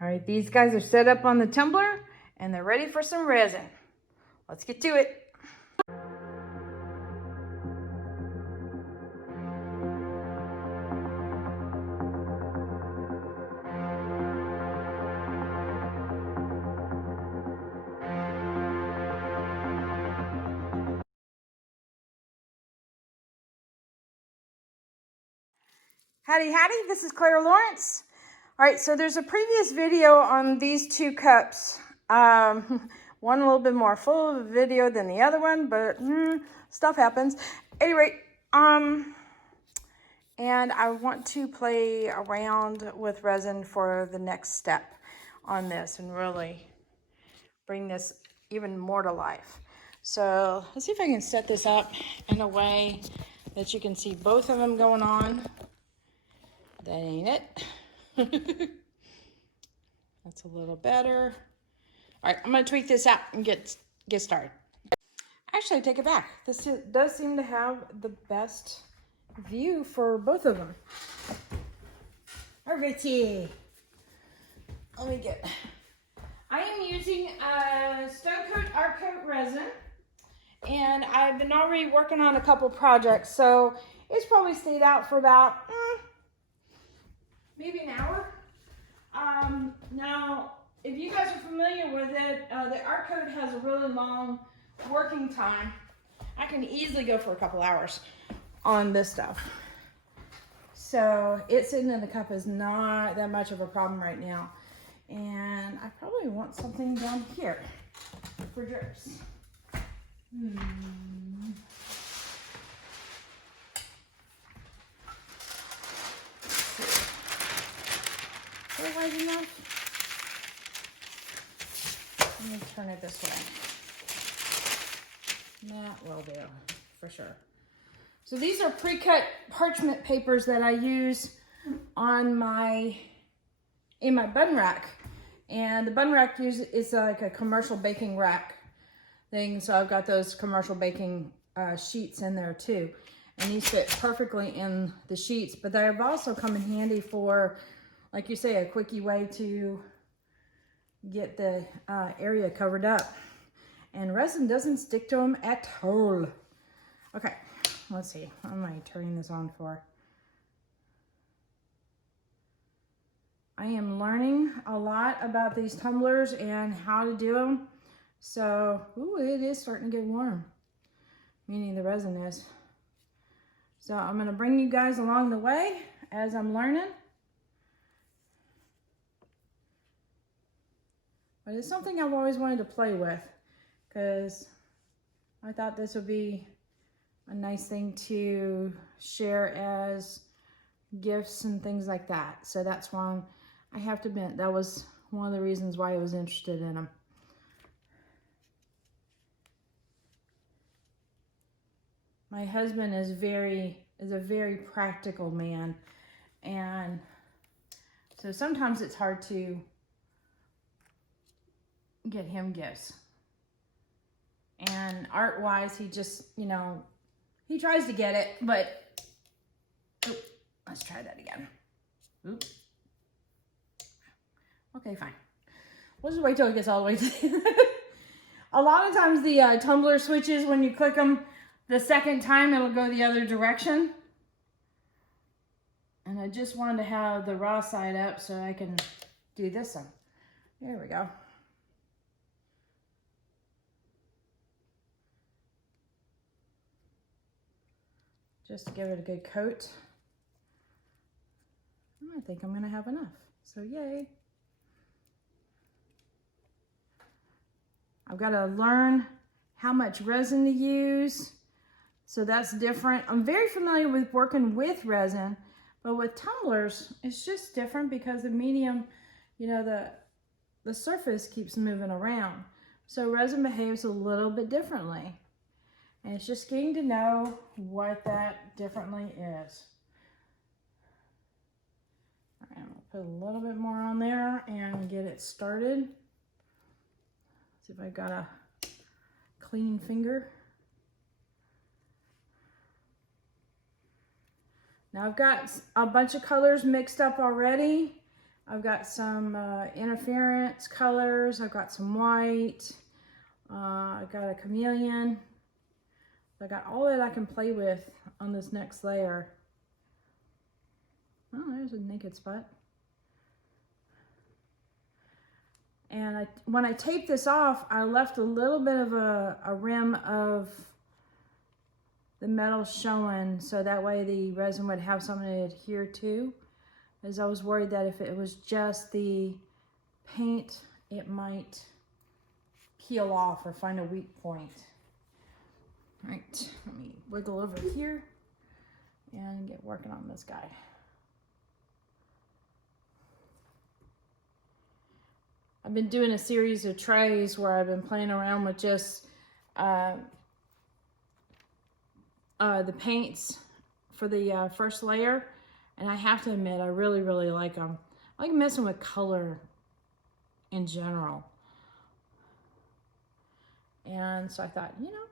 All right, these guys are set up on the tumbler and they're ready for some resin. Let's get to it. Howdy, howdy, this is Clara Lawrence. All right, so there's a previous video on these two cups. One a little bit more full of a video than the other one, but stuff happens. Anyway, and I want to play around with resin for the next step on this and really bring this even more to life. So let's see if I can set this up in a way that you can see both of them going on. That ain't it. That's a little better. All right, I'm gonna tweak this out and get started. Actually, I take it back. This does seem to have the best view for both of them. Alrighty. Let me get. I am using Stone Coat Art Coat resin, and I've been already working on a couple projects, so it's probably stayed out for about maybe an hour. Now, if you guys are familiar with it, the art coat has a really long working time. I can easily go for a couple hours on this stuff. So it sitting in the cup is not that much of a problem right now. And I probably want something down here for drips. Wide enough. Let me turn it this way. That will do for sure. So these are pre-cut parchment papers that I use on in my bun rack, and the bun rack is like a commercial baking rack thing. So I've got those commercial baking sheets in there too, and these fit perfectly in the sheets. But they have also come in handy for, like you say, a quickie way to get the area covered up. And resin doesn't stick to them at all. Okay, let's see. What am I turning this on for? I am learning a lot about these tumblers and how to do them. So, ooh, it is starting to get warm. Meaning the resin is. So I'm going to bring you guys along the way as I'm learning. But it's something I've always wanted to play with, because I thought this would be a nice thing to share as gifts and things like that. So that's why I have to admit, that was one of the reasons why I was interested in them. My husband is a very practical man, and so sometimes it's hard to get him gifts. And art-wise, he just, he tries to get it, but let's try that again. Oops. Okay, fine. We'll just wait till it gets all the way to A lot of times the tumbler switches, when you click them the second time, it'll go the other direction. And I just wanted to have the raw side up so I can do this one. There we go. Just to give it a good coat. I think I'm gonna have enough, so yay. I've got to learn how much resin to use, so that's different. I'm very familiar with working with resin, but with tumblers, it's just different because the medium, the surface keeps moving around. So resin behaves a little bit differently. And it's just getting to know what that differently is. All right, I'm gonna put a little bit more on there and get it started. See if I got a clean finger. Now I've got a bunch of colors mixed up already. I've got some interference colors. I've got some white. I've got a chameleon. I got all that I can play with on this next layer. Oh, there's a naked spot. And when I taped this off, I left a little bit of a rim of the metal showing, so that way the resin would have something to adhere to, as I was worried that if it was just the paint, it might peel off or find a weak point. All right, let me wiggle over here and get working on this guy. I've been doing a series of trays where I've been playing around with just the paints for the first layer, and I have to admit I really like them. I like messing with color in general, and so I thought, you know,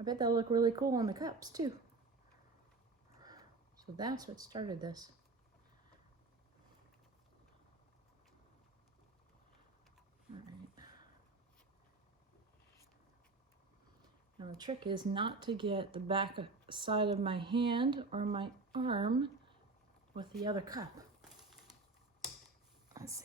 I bet that'll look really cool on the cups too. So that's what started this. All right. Now the trick is not to get the back side of my hand or my arm with the other cup. Let's see.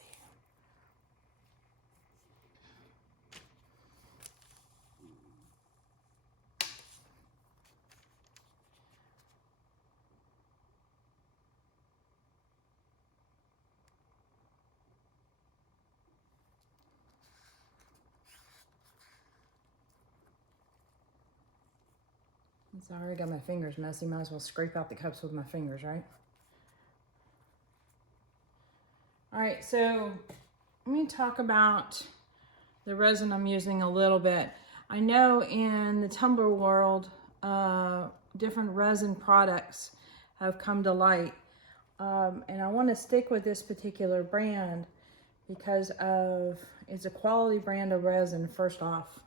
I already got my fingers messy. Might as well scrape out the cups with my fingers, right? All right, so let me talk about the resin I'm using a little bit. I know in the Tumbler world, different resin products have come to light. And I want to stick with this particular brand because it's a quality brand of resin, first off.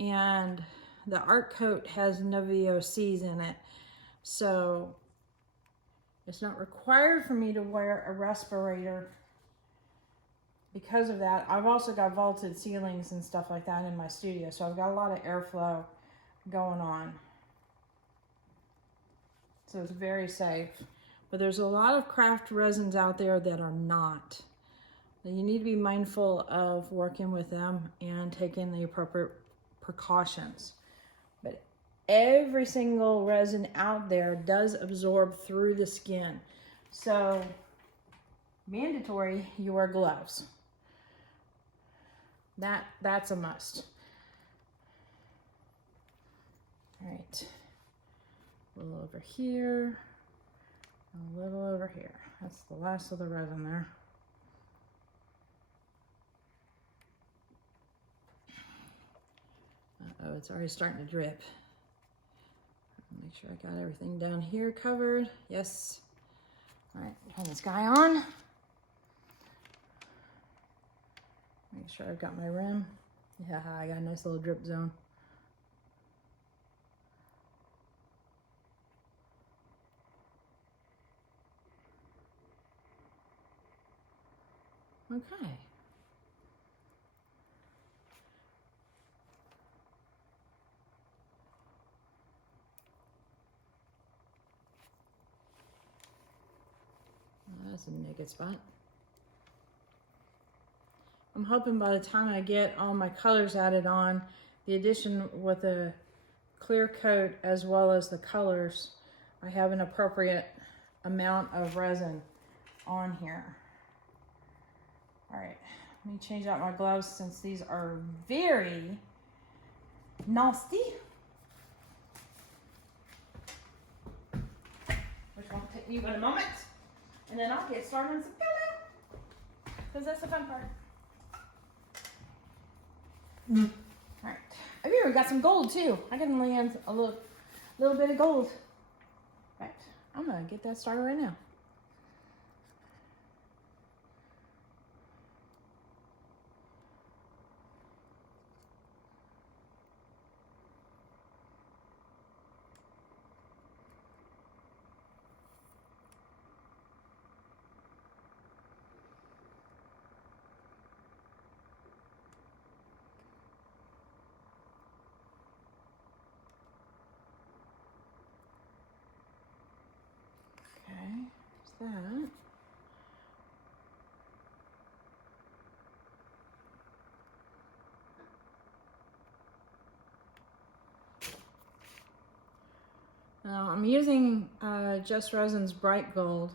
And the art coat has no VOCs in it, so it's not required for me to wear a respirator because of that. I've also got vaulted ceilings and stuff like that in my studio, so I've got a lot of airflow going on. So it's very safe. But there's a lot of craft resins out there that are not. And you need to be mindful of working with them and taking the appropriate precautions. But every single resin out there does absorb through the skin. So mandatory, you wear gloves. That's a must. All right, a little over here, a little over here. That's the last of the resin there. Uh-oh, it's already starting to drip. Make sure I got everything down here covered. Yes. All right, turn this guy on. Make sure I've got my rim. Yeah, I got a nice little drip zone. Okay. That's a naked spot. I'm hoping by the time I get all my colors added on, the addition with a clear coat as well as the colors, I have an appropriate amount of resin on here. All right, let me change out my gloves since these are very nasty. Which won't take me but a moment. And then I'll get started on some color, because that's the fun part. All right. Oh, here we got some gold too. I can land a little bit of gold. Right. I'm gonna get that started right now. that. Now I'm using Just Resin's Bright Gold,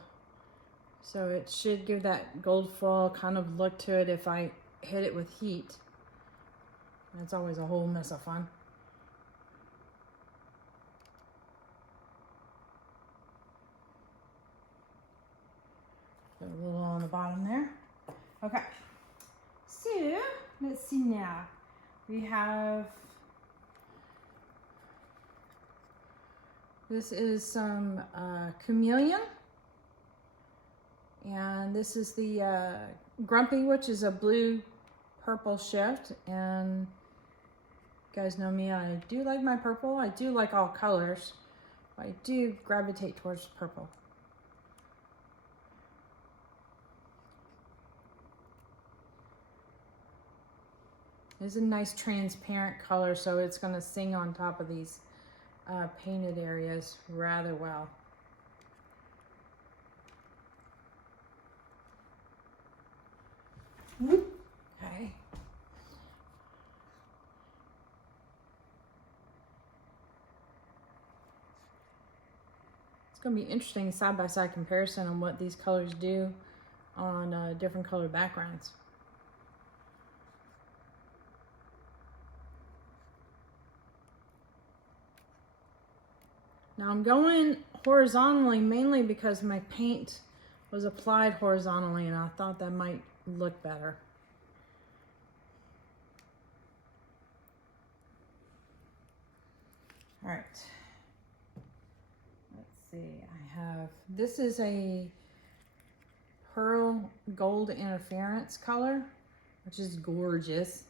so it should give that gold foil kind of look to it if I hit it with heat. It's always a whole mess of fun. Put a little on the bottom there. Okay, so let's see now. We have, this is some chameleon, and this is the Grumpy, which is a blue purple shift. And you guys know me, I do like my purple. I do like all colors, but I do gravitate towards purple. It's a nice transparent color, so it's going to sing on top of these painted areas rather well. Okay. It's going to be interesting side-by-side comparison on what these colors do on different color backgrounds. Now I'm going horizontally mainly because my paint was applied horizontally and I thought that might look better. All right, let's see, I have, this is a pearl gold interference color, which is gorgeous.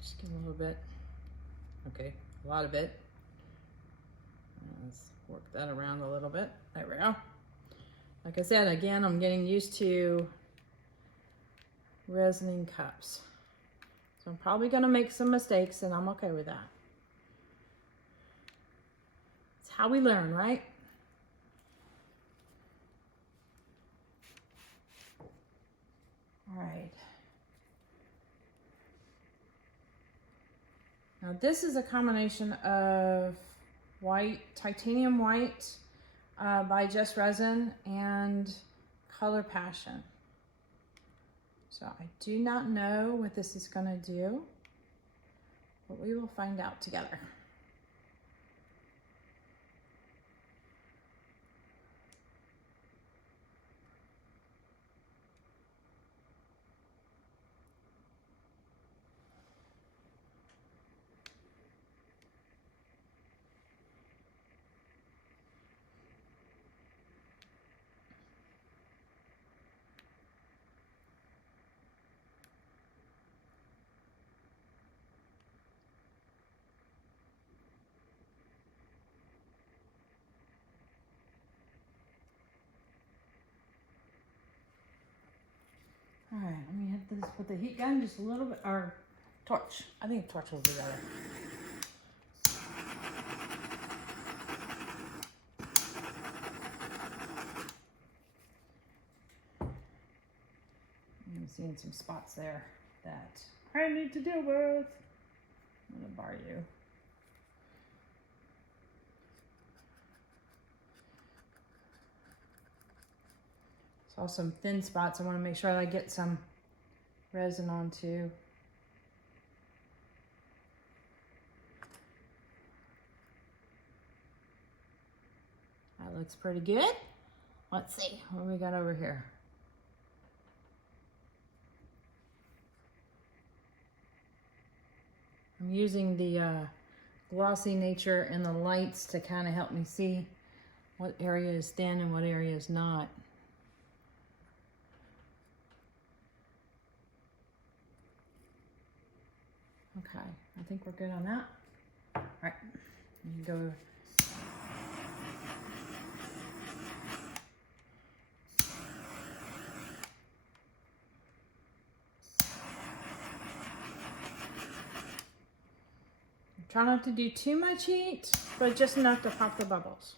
Just give a little bit. Okay, a lot of it. Let's work that around a little bit. There we go. Like I said, again, I'm getting used to resining cups. So I'm probably going to make some mistakes, and I'm okay with that. It's how we learn, right? All right. Now this is a combination of white, titanium white by Just Resin and Color Passion. So I do not know what this is going to do, but we will find out together. All right, let me hit this with the heat gun just a little bit, or torch. I think torch will be better. I'm seeing some spots there that I need to deal with. I'm gonna bar you. Saw some thin spots I want to make sure that I get some resin onto. That looks pretty good. Let's see what we got over here. I'm using the glossy nature and the lights to kind of help me see what area is thin and what area is not. Okay, I think we're good on that. All right, you go Try not to do too much heat, but just enough to pop the bubbles.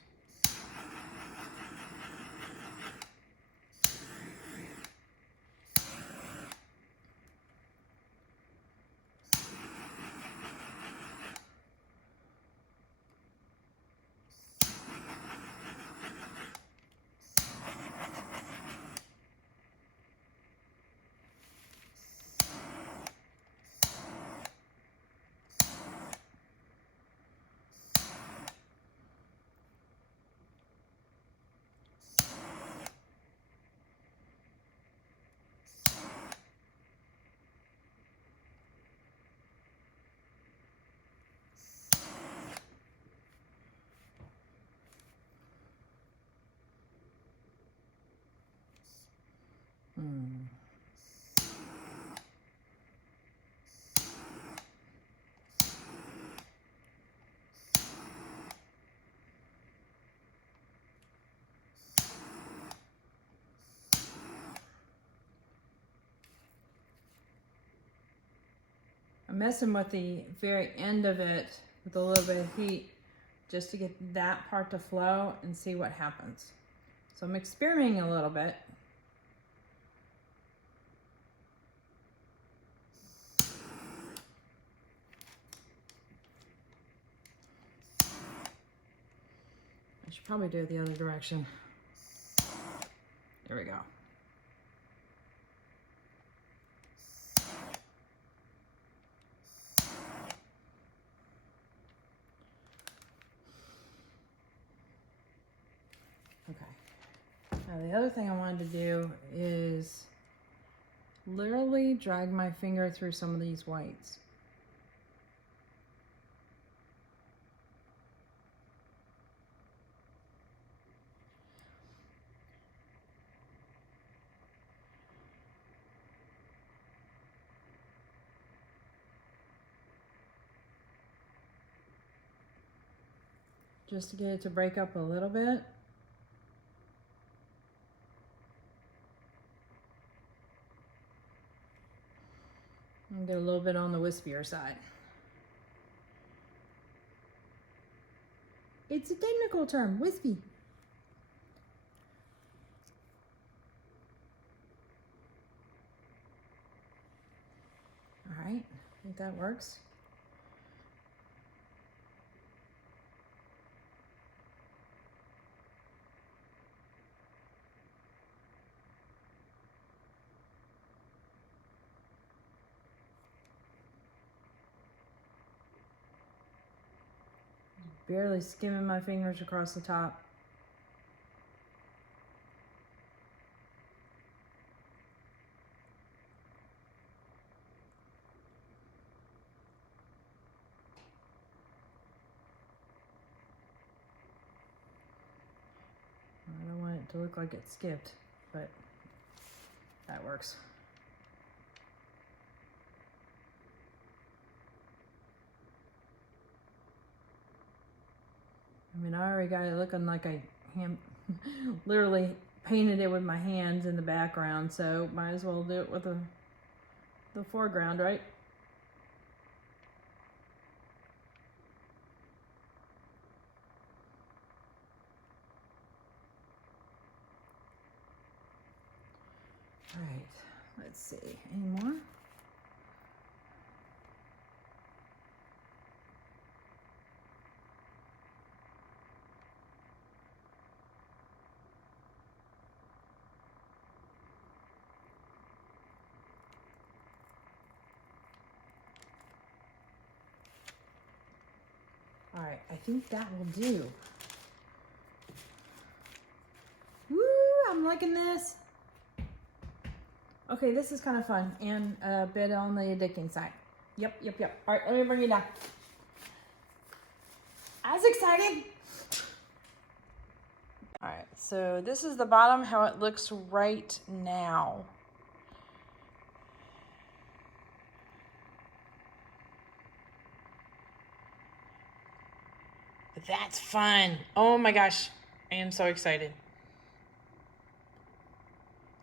I'm messing with the very end of it with a little bit of heat just to get that part to flow and see what happens. So I'm experimenting a little bit. I should probably do it the other direction. There we go. Okay. Now the other thing I wanted to do is literally drag my finger through some of these whites. Just to get it to break up a little bit. And get a little bit on the wispier side. It's a technical term, wispy. All right, I think that works. Barely skimming my fingers across the top. I don't want it to look like it skipped, but that works. I mean, I already got it looking like I literally painted it with my hands in the background, so might as well do it with the foreground, right? All right, let's see, any more? All right, I think that will do. Woo, I'm liking this. Okay, this is kind of fun and a bit on the addicting side. Yep. All right, let me bring it down. I was excited. All right, so this is the bottom, how it looks right now. But that's fun. Oh my gosh, I am so excited.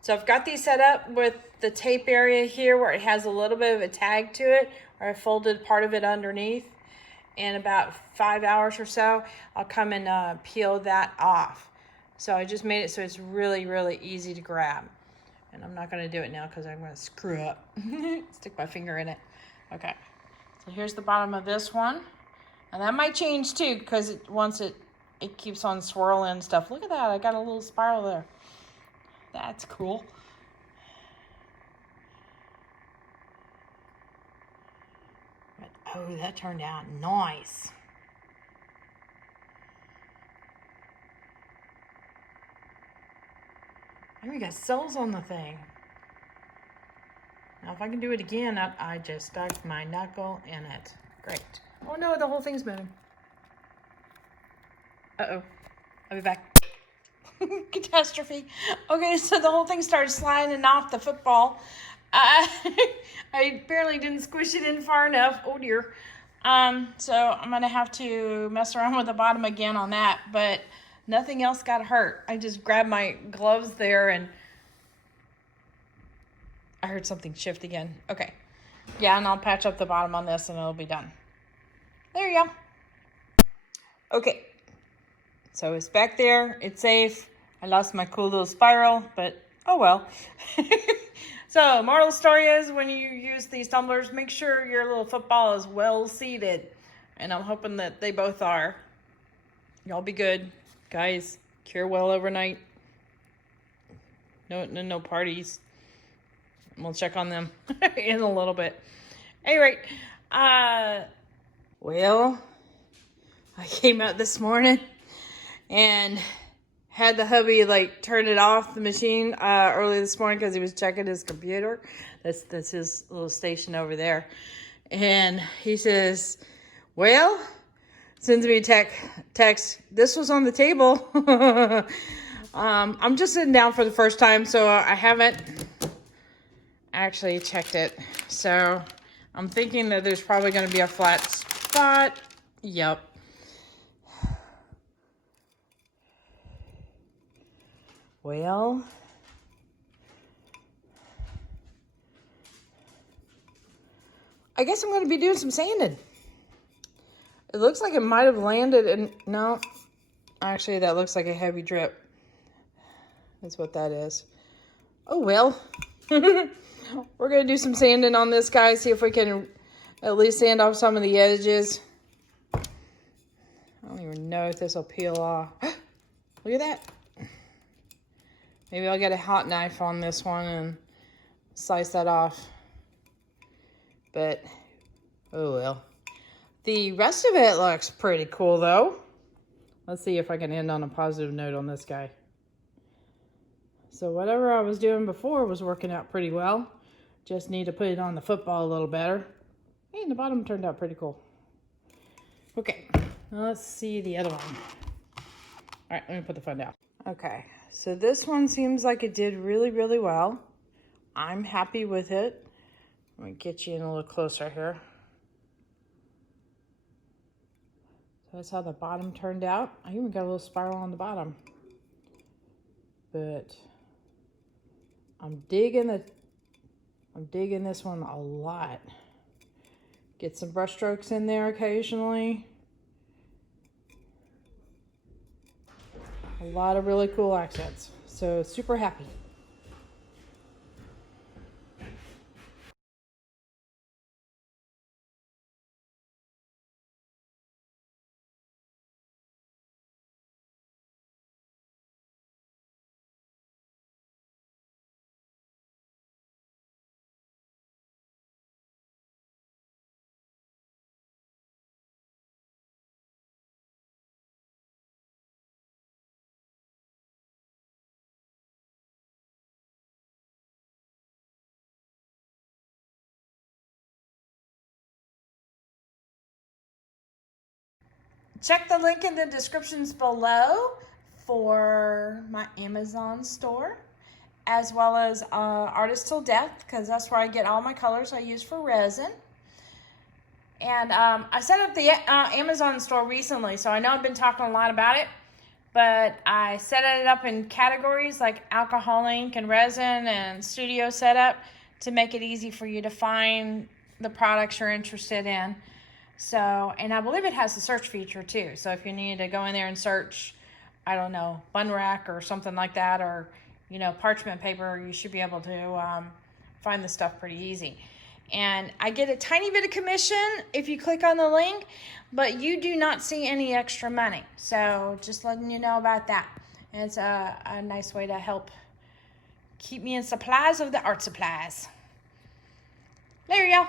So I've got these set up with the tape area here where it has a little bit of a tag to it, or I folded part of it underneath. in about 5 hours or so, I'll come and peel that off. So I just made it so it's really, really easy to grab. And I'm not going to do it now because I'm going to screw up. Stick my finger in it. Okay. So here's the bottom of this one. And that might change too because once it keeps on swirling and stuff. Look at that. I got a little spiral there. That's cool. But, oh, that turned out nice. And we got cells on the thing. Now, if I can do it again, I just stuck my knuckle in it. Great. Oh no, the whole thing's moving. Uh-oh. I'll be back. Catastrophe. Okay, so the whole thing started sliding off the football. I apparently didn't squish it in far enough. Oh dear. So I'm gonna have to mess around with the bottom again on that, but nothing else got hurt. I just grabbed my gloves there and I heard something shift again. Okay. Yeah, and I'll patch up the bottom on this and it'll be done. There you go. Okay. So it's back there. It's safe. I lost my cool little spiral, but oh well. So moral of the story is when you use these tumblers, make sure your little football is well seated. And I'm hoping that they both are. Y'all be good. Guys, cure well overnight. No parties. We'll check on them in a little bit. Anyway, well, I came out this morning and had the hubby like turn it off the machine early this morning because he was checking his computer. That's his little station over there. And he says, well, sends me a text, this was on the table. I'm just sitting down for the first time, so I haven't actually checked it. So I'm thinking that there's probably going to be a flat spot. Yep. Well, I guess I'm going to be doing some sanding. It looks like it might have landed and no, actually that looks like a heavy drip. That's what that is. Oh well. We're going to do some sanding on this guy, see if we can at least sand off some of the edges. I don't even know if this will peel off. Look at that. Maybe I'll get a hot knife on this one and slice that off. But, oh well. The rest of it looks pretty cool though. Let's see if I can end on a positive note on this guy. So whatever I was doing before was working out pretty well. Just need to put it on the football a little better. And the bottom turned out pretty cool. Okay, now let's see the other one. All right, let me put the phone down. Okay, so this one seems like it did really, really well. I'm happy with it. Let me get you in a little closer here. So that's how the bottom turned out. I even got a little spiral on the bottom. But I'm digging this one a lot. Get some brush strokes in there occasionally. A lot of really cool accents. So super happy. Check the link in the descriptions below for my Amazon store, as well as Artist Till Death, because that's where I get all my colors I use for resin. And I set up the Amazon store recently, so I know I've been talking a lot about it, but I set it up in categories like alcohol ink and resin and studio setup to make it easy for you to find the products you're interested in. So, and I believe it has a search feature too. So if you need to go in there and search, I don't know, bun rack or something like that, or, you know, parchment paper, you should be able to find the stuff pretty easy. And I get a tiny bit of commission if you click on the link, but you do not see any extra money. So just letting you know about that. And it's a nice way to help keep me in supplies of the art supplies. There you go.